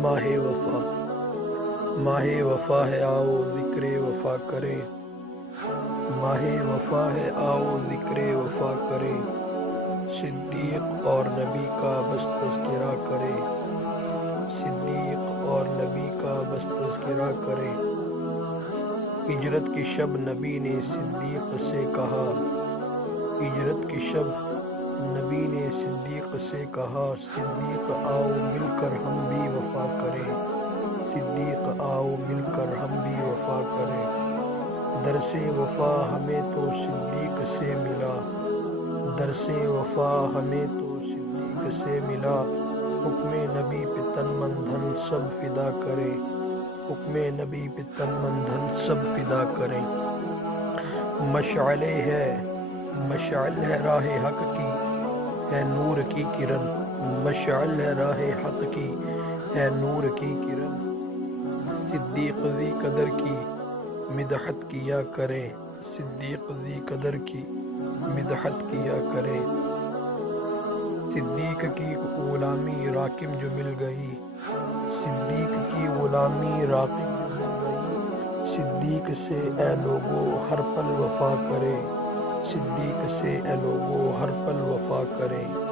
ماہ وفا ماہ وفا ہے، آؤ ذکر وفا کریں۔ ماہ وفا ہے، آؤ ذکر وفا کریں۔ صدیق اور نبی کا بس تذکرہ کریں۔ صدیق اور نبی کا بس تذکرہ کریں۔ ہجرت کی شب نبی نے صدیق سے کہا، ہجرت کی شب نبی نے صدیق سے کہا، صدیق آؤ مل کر ہم بھی وفا کریں۔ صدیق آؤ مل کر ہم بھی وفا کریں۔ درس وفا ہمیں تو صدیق سے ملا، درس وفا ہمیں تو صدیق سے ملا۔ حکم نبی پہ تن من دھن سب فدا کریں، حکم نبی پہ تن من دھن سب فدا کریں۔ مشعل ہے راہ حق کی، ہے نور کی کرن، مشعل ہے راہ حق کی، ہے نور کی کرن۔ صدیق ذی قدر کی مدحت کیا کریں، صدیق ذی قدر کی مدحت کیا کریں۔ صدیق کی غلامی راکم جو مل گئی، صدیق کی غلامی راکم جو مل گئی۔ صدیق سے اے لوگو ہر پل وفا کرے، صدیق سے اے لوگو ہر پل وفا کرے۔